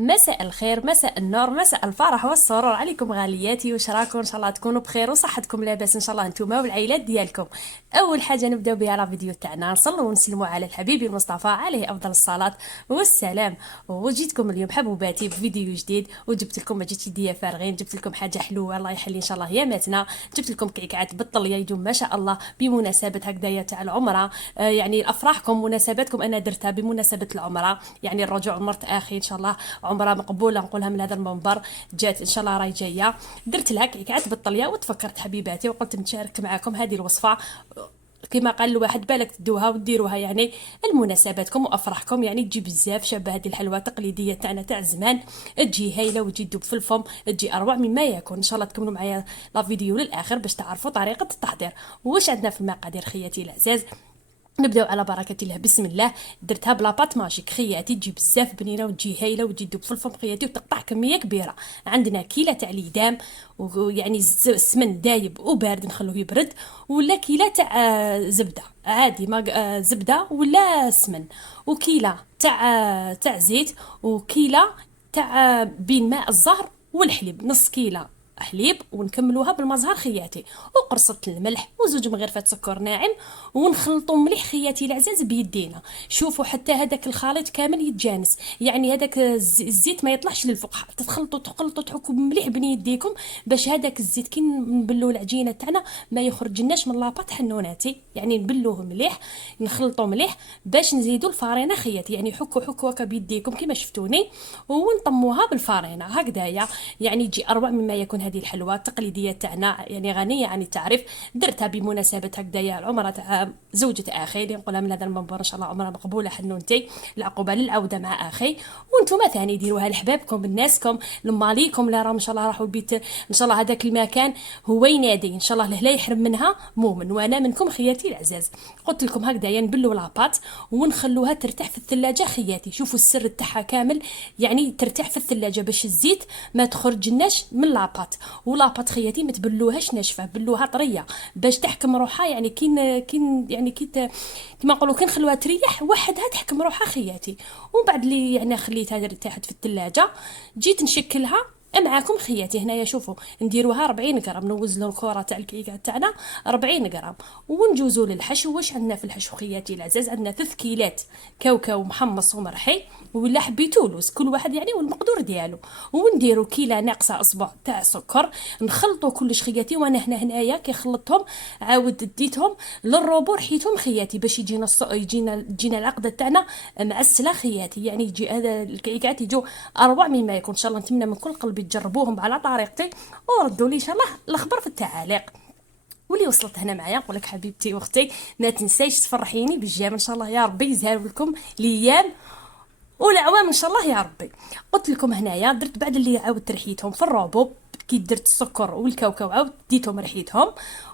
مساء الخير، مساء النور، مساء الفرح والسرور عليكم غالياتي. واش راكم؟ ان شاء الله تكونوا بخير وصحتكم لاباس ان شاء الله نتوما والعائلات ديالكم. اول حاجه نبداو بها لا فيديو تاعنا، نصلوا ونسلموا على الحبيب المصطفى عليه افضل الصلاه والسلام. وجيتكم اليوم حبوباتي بفيديو جديد، وجبت لكم ما جيت يديا فارغين، جبت لكم حاجه حلوه الله يحلي ان شاء الله ياماتنا. جبت لكم كعكات بالطليه يدوم ما شاء الله بمناسبه هكذايا تاع العمره. يعني افراحكم مناسباتكم انا درتها بمناسبه العمره، يعني الرجوع مرت اخي ان شاء الله عمره مقبوله نقولها من هذا المنبر، جات ان شاء الله راهي جايه. درت لها كعكات بالطليه وتفكرت حبيباتي وقلت نشارك معكم هذه الوصفه. كما قال الواحد بالك تدوها وديروها يعني المناسباتكم وافراحكم، يعني تجي بزاف شابه هذه الحلوه التقليديه تاعنا تاع زمان، تجي هايله وتجي تدوب في الفم، تجي اروع مما يكون. ان شاء الله تكملوا معايا لا فيديو للاخر باش تعرفوا طريقه التحضير. واش عندنا في المقادير خياتي العزاز؟ نبداو على بركه الله بسم الله. درتها بلا بات ماجيك خياتي، تجي بزاف بنينه وتجي هايله وتجي تدوب في الفم خياتي وتقطع كميه كبيره. عندنا كيله تاع ليدام، ويعني السمن دايب وبارد نخلوه يبرد، ولا كيله تاع زبده عادي ما زبده ولا سمن، وكيله تاع زيت، وكيله تاع بين ماء الزهر والحليب، نص كيله حليب، ونكملوها بالمزهر خياتي، وقرصه الملح وزوج مغرفات سكر ناعم، ونخلطوا مليح خياتي العزاز بيدينا. شوفوا حتى هذاك الخليط كامل يتجانس، يعني هذاك الزيت ما يطلعش للفوق، تخلطوا تحكوا مليح بين يديكم باش هذاك الزيت كي نبلوا العجينه تاعنا ما يخرجناش من لاباط حنوناتي، يعني نبلوه مليح، نخلطوا مليح باش نزيدوا الفارينه خياتي، يعني حكوا هكا بيديكم كما شفتوني، ونطموها بالفارينه هكذايا، يعني تجي اروع مما يكون. هذه الحلوه التقليديه تاعنا يعني غنيه عن التعريف، درتها بمناسبه هكذايا العمره تاع زوجة اخي اللي نقولها من هذا المنبر ان شاء الله عمره مقبوله حنونتي، العقوبه للعوده مع اخي. وانتم ثاني ديروها لحبابكم لناسكم لماليكم اللي راهم ان شاء الله راحوا البيت، ان شاء الله هذاك المكان هو ينادي ان شاء الله لا يحرم منها مؤمن، وانا منكم خياتي العزاز. قلت لكم هكذايا نبلوا لاباط ونخلوها ترتاح في الثلاجه خياتي. شوفوا السر تاعها كامل، يعني ترتاح في الثلاجه باش الزيت ما تخرجناش من لاباط، ولاباط خياتي ما تبلوهاش ناشفه، بلوها طريه باش تحكم روحها، يعني كين يعني كيما نقولوا كي نخلوها تريح وحدها تحكم روحها خياتي. ومن بعد اللي يعني خليتها ارتاحت في الثلاجه، جيت نشكلها معاكم خياتي. هنايا شوفوا نديروها 40 غرام، نوزنوا الكره تاع الكيكه تاعنا 40 غرام، ونجوزوا للحشو. واش عندنا في الحشو خياتي العزاز؟ عندنا 3 كيلات كاوكاو محمص ومرحي، ولا حبيتو لوز كل واحد يعني والمقدور ديالو، ونديروا كيله ناقصه اصبع تاع سكر. نخلطوا كلش خياتي، وانا هنايا كي خلطتهم عاود ديتهم للروبو رحيتهم خياتي باش تجينا العقده تاعنا معسله خياتي، يعني يجي هذا الكيكات يجوا اروع مما يكون. ان شاء الله نتمنى من كل قلبي تجربوهم على طريقتي وردوا لي ان شاء الله الخبر في التعاليق. واللي وصلت هنا معايا نقول لك حبيبتي واختي ما تنسايش تفرحيني بالجام ان شاء الله يا ربي، يزهر لكم الايام والاعوام ان شاء الله يا ربي. قلت لكم هنايا درت بعد اللي عاودت رحيتهم في الروبو، كي درت السكر والكاوكاو عاود ديتهم رحيتهم،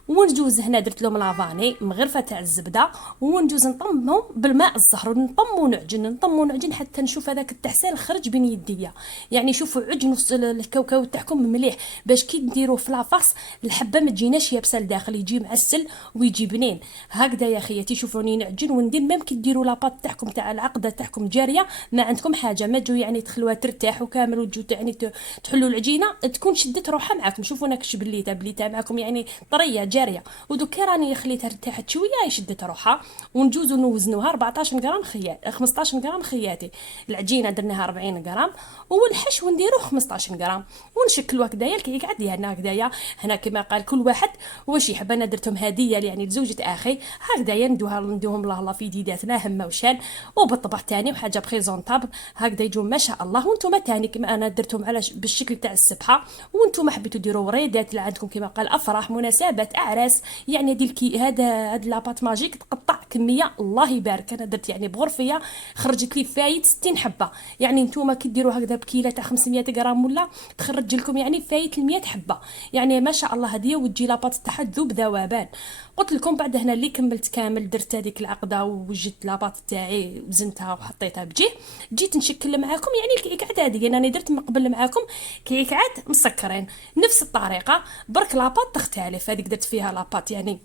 ونجوز هنا درت لهم لافاني مغرفه تاع الزبده، ونجوز نطمهم بالماء الزهر، نطم ونعجن حتى نشوف هذاك التحسال خرج بين يديا. يعني شوفوا عجنوا الكاوكاو تاعكم مليح باش كي نديروه في لافاس الحبه ما تجيناش يابسه لداخل، يجي معسل ويجي بنين هكذا يا خياتي. شوفوني نعجن وندير ميم كي ديروا لاباط تاعكم تاع العقده تاعكم جاريه، ما عندكم حاجه ما تجوا يعني تخلوها ترتاح وكامل وتجوا يعني تحلوا العجينه تكون شدت روحها معكم. شوفوا انا كش بليتها معكم يعني طريه جاريه، ودوك راني خليتها ارتاحت شويه شدت روحها. ونجوزو نوزنوها 14 غرام 15 غرام خياتي. العجينه درناها 40 غرام، والحشو نديروه 15 غرام، ونشكلوا هكذايا الكيكه ديالنا هكذايا. هنا كما قال كل واحد واش يحب، انا درتهم هديه يعني لزوجة اخي هكذايا، ندوهم الله في ديداتنا همه وشان وبالطبع تاني وحاجه بريزونطابل هكذا يجوا ما شاء الله. وانتم تاني كما انا درتهم على بالشكل تاع السبحه، وانتم حبيتوا ديروا وريدات اللي عندكم كما قال افراح مناسبات اعراس، يعني هاد لاباط ماجيك تقطع كميه الله يبارك. انا درت يعني بغرفيه خرجت لي فايت 60 حبه، يعني نتوما كي ديروا هكذا بكيله تاع 500 غرام ولا تخرج لكم يعني فايت 100 حبه، يعني ما شاء الله هديه. وتجي لاباط تاعها تذوب ذوبان. قلت لكم بعد هنا اللي كملت كامل درت هذيك العقده ووجدت لاباط تاعي وزنتها وحطيتها بجيه، جيت نشكل معاكم يعني الكيكات هذه. انا درت من قبل معاكم كيكات مسكرين نفس الطريقه، برك لاباط تختلف. هذيك درت فيها لاباط يعني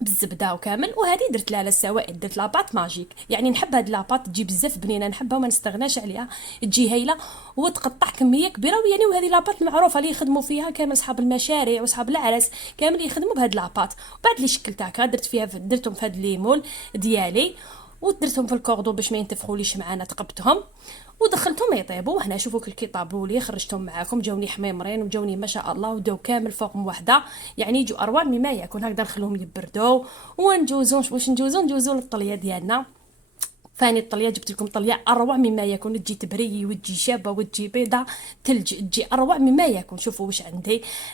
بالزبده وكامل. وهذه درت لها السوائل، درت لاباط ماجيك، يعني نحب هاد لاباط تجي بزاف بنينه، نحبها وما نستغناش عليها، تجي هايله وتقطع كميه كبيره. ويعني وهذه لاباط معروفه اللي يخدموا فيها كامل صحاب المشاريع وصحاب العرس كامل يخدموا بهاد لاباط. وبعد اللي شكلت هكا درت فيها درتهم في هاد ليمول ديالي ودرتهم في الكوردو باش ما ينتفخوليش معانا، تقبتهم ودخلتهم يطيبوا. وهنا شوفوا كي طابوا لي خرجتهم معاكم، جاوني حميمرين وجاوني ما شاء الله، وداو كامل فوقهم وحده، يعني يجوا اروع مما يكون. هكذا نخلوهم يبردوا ونجوزو واش نجوزو للطليه ديالنا. فاني الطليه جبت لكم طليه اروع مما يكون، تجي تبري وتجي شابه وتجي بيضه تلج، تجي اروع مما يكون. شوفوا واش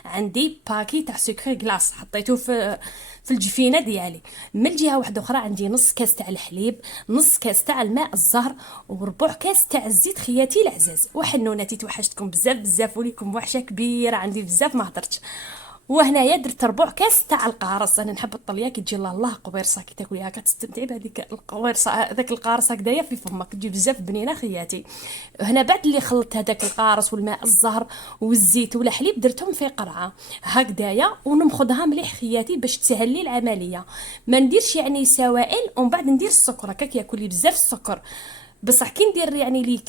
عندي باكي تاع سكر كلاص حطيته في الجفينه ديالي. من الجهه واحده اخرى عندي نص كاس تاع الحليب، نص كاس تاع الماء الزهر، وربع كاس تاع الزيت خياتي العزاز. وحنوناتي توحشتكم بزاف بزاف، وليكم وحشه كبيره عندي بزاف ما هضرتش. وهنايا درت ربع كاس تاع القارص، انا نحب الطليه كي تجي الله قويرصه كي تاكليها كتستمتعي بهذيك القويرصه، هذاك القارص هكذايا في فمك تجي بزاف بنينه خياتي. هنا بعد اللي خلطت هذاك القارص والماء الزهر والزيت والحليب درتهم في قرعه هكذايا ونمخضها مليح خياتي باش تسهل لي العمليه. ما نديرش يعني سوائل ومن بعد ندير السكر، هكاك ياكل لي بزاف السكر. بصح كي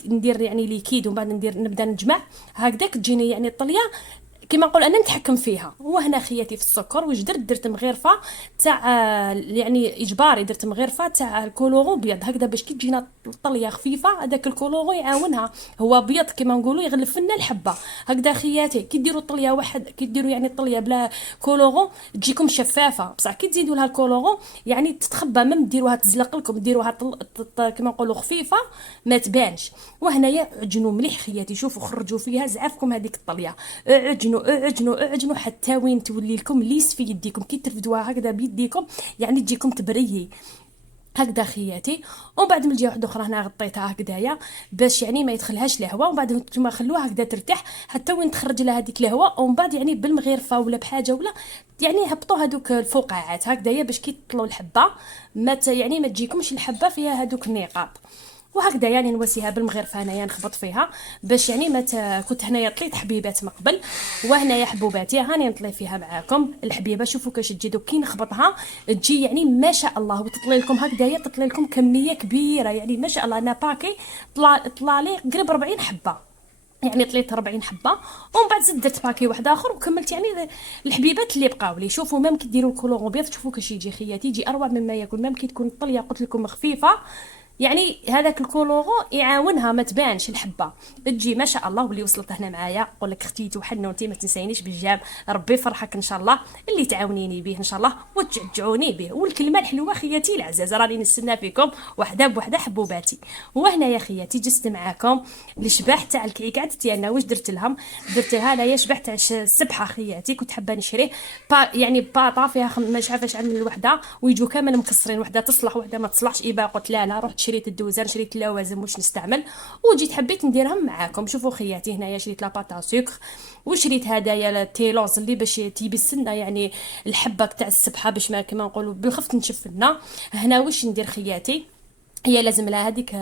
ندير يعني ليكيد ومن بعد نبدا نجمع هكذاك تجيني يعني الطليه كما نقول انا نتحكم فيها. وهنا خياتي في السكر واش درت مغرفه تاع يعني اجباري، درت مغرفه تاع الكولورو بيض هكذا باش كي تجينا الطليه خفيفه هذاك الكولورو يعاونها، هو بيض كما نقولوا يغلف لنا الحبه هكذا خياتي. كي ديروا الطليه واحد كي ديروا يعني الطليه بلا كولورو تجيكم شفافه، بصح كي تزيدوا لها الكولورو يعني تتخبى، ما ديروها تزلق لكم، ديروها كما نقولوا خفيفه ما تبانش. وهنايا عجنوا مليح خياتي، شوفوا خرجوا فيها زعافكم هذيك الطليه، اعجنوا حتى وين تولي لكم ليس في يديكم، كي ترفدوها هكذا بيديكم يعني تجيكم تبريي هكذا خياتي. ومن بعد من الجهه واحده اخرى هنا غطيتها هكذايا باش يعني ما يدخلهاش الهواء، ومن بعد نتوما خلوها هكذا ترتاح حتى وين تخرج لها هذيك الهواء. ومن بعد يعني بالمغرفه ولا بحاجه ولا يعني هبطوا هذوك الفقاعات هكذايا باش كي تطلوا الحبه ما يعني ما تجيكمش الحبه فيها هذوك النقاط. وهكذا يعني نواسيها بالمغرفه هنايا نخبط فيها باش يعني ما كنت هنايا طليت حبيبات من قبل، وهنايا حبوباتي هاني نطلي فيها معاكم الحبيبه. شوفوا كاش تجي دوك كي نخبطها تجي يعني ما شاء الله، وتطلي لكم هكذايا تطلي لكم كميه كبيره يعني ما شاء الله. انا باكي طلع لي قريب 40 حبه، يعني طليت 40 حبه. ومن بعد زدت باكي واحد اخر وكملت يعني الحبيبات اللي بقاو لي. شوفوا ميم كي ديروا الكولور ابيض شوفوا كاش يجي خياتي، يجي اروع مما يكون. ميم كي تكون الطليه قلت لكم خفيفه يعني هذاك الكولورو يعاونها ما تبانش الحبه، تجي ما شاء الله. واللي وصلت هنا معايا نقول لك اختيتي وحنونتي ما تنسينيش بالجام، ربي يفرحك ان شاء الله اللي تعاونيني به ان شاء الله وتشجعوني به. والكلمه الحلوه خياتي العزاز راني نستنى فيكم وحده بوحده حبوباتي. وهنا يا خياتي جست معاكم الشباح تاع الكعكات ديالنا واش درت لهم. درت لها انايا شباح تاع السبحه خياتي، كنت حابه نشريه يعني باطا فيها مش عارفه اش عامل الوحده ويجوا كامل مكسرين، وحده تصلح وحده ما تصلحش. ايبا قلت لا رحت شريت الدوزان شريت اللوازم واش نستعمل وجيت حبيت نديرهم معاكم. شوفوا خياتي هنايا شريت لاباطا سكر وشريت هدايا التيلوز اللي باش تيبسلنا يعني الحبه تاع السبحه باش ما كما نقولوا بالخف تنشف لنا. هنا واش ندير خياتي، هي لازم لها هذيك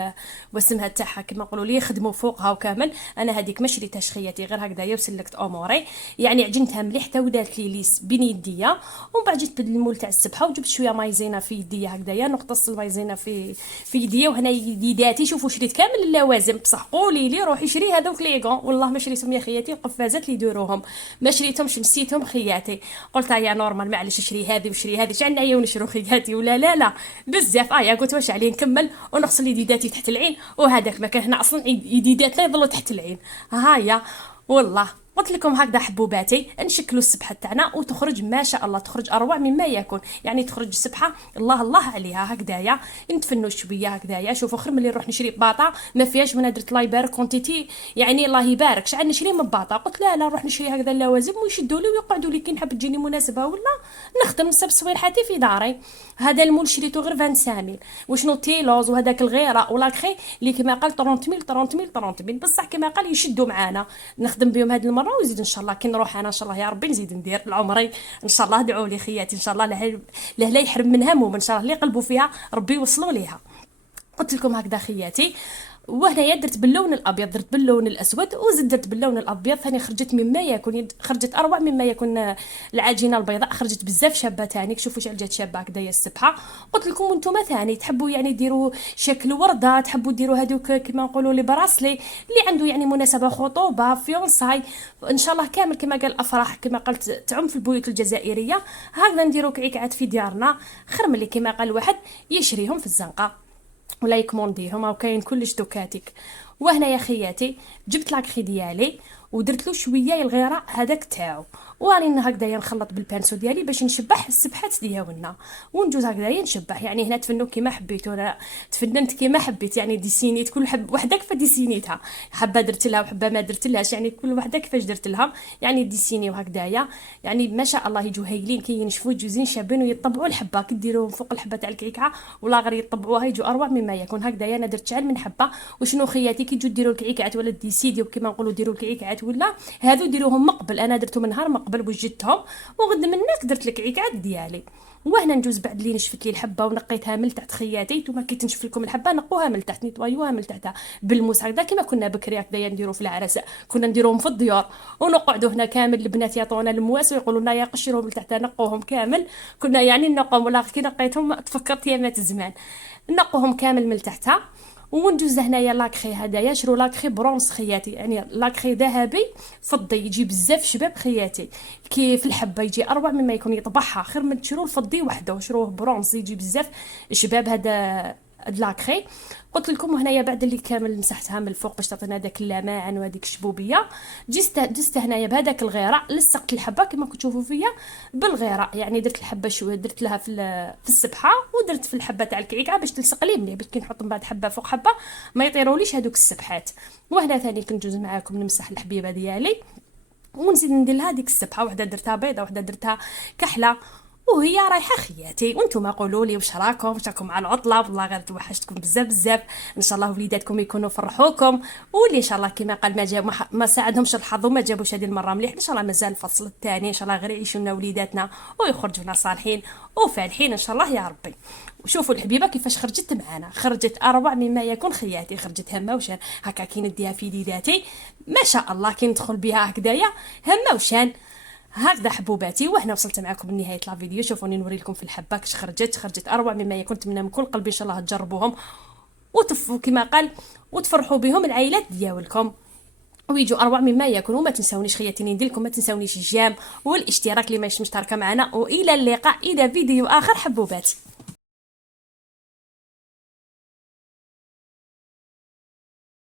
واسمها تاعها كما نقولوا لي يخدموا فوقها وكامل. انا هذيك ما شريتهاش خياتي غير هكذايا وسلكت اموري يعني عجنتها مليح حتى ولات لي ليس بين يديا. ومن بعد جيت بالمول تاع السبحه وجبت شويه مايزينا في يديا هكذايا نقطه المايزينا في يديا. وهنا يديداتي شوفوا شريت كامل اللوازم، بصح قولي لي روحي شري هذوك لي غون والله ما شريتهم يا خياتي، القفازات اللي يديروهم ما شريتهمش نسيتهم خياتي. قلت يا نورمال معليش شري هذه وشري هذه شعلنا هي ونشرو خياتي ولا لا بزاف. قلت واش عليه نكمل ونغسل يديداتي تحت العين، وهذاك ما كان هنا اصلا يديداتنا يظلوا تحت العين. هيا والله قلت لكم هكذا حبوباتي نشكلوا السبحه تاعنا وتخرج ما شاء الله، تخرج اروع مما يكون. يعني تخرج السبحه الله عليها هكذايا نتفنوا شويه هكذايا. شوفوا خير ملي نروح نشري باطا ما فيهاش، وانا درت الله يبارك كونتيتي يعني الله يبارك شحال نشري من باطا. قلت لا نروح نشري هكذا اللوازم ويشدوا لي ويقعدوا لي كي نحب تجيني مناسبه ولا نخدم نصب صويرحاتي في داري. هذا المول شريته غير 25000 وشنو تيلوز وهذاك الغيره ولاكخي اللي كما قال 30000 بصح كما قال يشدوا معانا نخدم بهم هذه المره ويزيد ان شاء الله كي نروح انا ان شاء الله يا ربي نزيد ندير العمري ان شاء الله. ادعوا لي خياتي ان شاء الله لا يحرم من همهم ان شاء الله اللي قلبوا فيها ربي يوصلوا ليها. قلت لكم هكذا خياتي وهنايا درت باللون الابيض، درت باللون الاسود وزدت درت باللون الابيض ثاني، خرجت مما يكون، خرجت اروع مما يكون. العجينه البيضاء خرجت بزاف شابه ثاني، شوفوا شحال جات شابه هكذايا السبحه. قلت لكم انتم ثاني تحبوا يعني ديروا شكل ورده، تحبوا ديروا هذوك كما نقولوا لي براسلي اللي عنده يعني مناسبه خطوبه فيونساي ان شاء الله كامل كما قال الافراح كما قلت تعم في البيوت الجزائريه. هكذا نديروا كعكات في ديارنا، خير ملي كما قال واحد يشريهم في الزنقه ولا يكمونديهم، او كاين كلش دوكاتيك. وهنا يا خياتي جبت لاكخي ديالي ودرت له شويه الغيره هذاك تاعو، وراني هكذايا نخلط بالبانسو ديالي باش نشبح السبحات ديالنا، وندوز هكذايا نشبح. يعني هنا تفنوا كيما حبيتوا، انا تفننت كيما حبيت، يعني ديسينيت كل وحده كيف ديسينيتها، حبه درت لها وحبه ما درت لهاش، يعني كل وحده كيفاش درت لها يعني ديسيني وهكذايا. يعني ما شاء الله يجوا هايلين كي ينشفوا جوزين شابين ويطبعوا الحبه كي ديروهم فوق الحبه تاع الكعكه ولا غير يطبعوها يجوا اروع مما يكون. هكذايا انا درت شحال من حبه. وشنو خياتي كي تجوا ديروا الكعكات ولا ديسيديو كيما نقولوا ديروا الكعكات ولا هادو ديروهم مقبل، انا درتهم نهار مقبل وجدتهم وغد منك درت الكعكات ديالي. وهنا ندوز بعد اللي نشفت لي الحبه ونقيتها من تحت خياتي، نتوما كي تنشف لكم الحبه نقوها من تحت، نيطوايوها من تحتها بالموس هكذا كما كنا بكري هكذايا نديروا في العرس، كنا نديروهم في الديار ونقعدوا هنا كامل البنات يعطونا المواس ويقولوا لنا يا قشروهم من تحت، نقوهم كامل. كنا يعني نقوم ولا كي نقيتهم تفكرت يامات زمان نقوهم كامل من تحتها. وندوز هنايا لاكخي هدايا، شرو لاكخي برونز خياتي، يعني لاكخي ذهبي فضي يجي بزاف شباب خياتي، كي في الحبه يجي اروع مما يكون يطبعها، خير من تشرو الفضي وحده وشروه برونز يجي بزاف شباب. هذا لاكخي قلت لكم هنايا بعد اللي كامل مسحتها من الفوق باش تعطينا داك اللمعان وهذيك الشبوبيه. دزت هنايا بهذاك الغيره، لصقت الحبه كما كتشوفوا فيا بالغيره، يعني درت الحبه شويه درت لها في السبحه ودرت في الحبه تاع الكعكه باش تلصق لي مليح، باش كي نحط من بعد حبه فوق حبه ما يطيروليش هذوك السبحات. وهنا ثاني كنجوز معاكم نمسح الحبيبه ديالي ونزيد ندير لها ديك السبحه، وحده درتها بيضه وحده درتها كحله وهي رايحه خياتي. وانتم قولوا لي واش راكم مع العطله؟ والله غير توحشتكم بزاف بزاف، ان شاء الله وليداتكم يكونوا فرحوكم، واللي ان شاء الله كما قال ما جاب ما ساعدهمش الحظ وما جابوش هذه المره مليح، ان شاء الله مازال الفصل الثاني ان شاء الله غير يعيشوا لنا وليداتنا ويخرجوا لنا صالحين وفالحين ان شاء الله يا ربي. وشوفوا الحبيبه كيفاش خرجت معانا، خرجت اروع مما يكون خياتي، خرجت همه وشان هكا كي نديها في يديداتي ما شاء الله كي ندخل بها هكذايا همه وشان. هكذا حبوباتي، وهنا وصلت معكم لنهايه الفيديو. شوفوني نوري لكم في الحبه كيش خرجت اروع مما يكون. نتمنى من كل قلبي ان شاء الله تجربوهم كما قال وتفرحوا بهم العائلات ديالكم ويجوا اروع مما يكون. وما تنساونيش خياتي ندير لكم، ما تنساونيش الجام والاشتراك اللي ماشي مشتركه معنا، والى اللقاء الى فيديو اخر حبوباتي.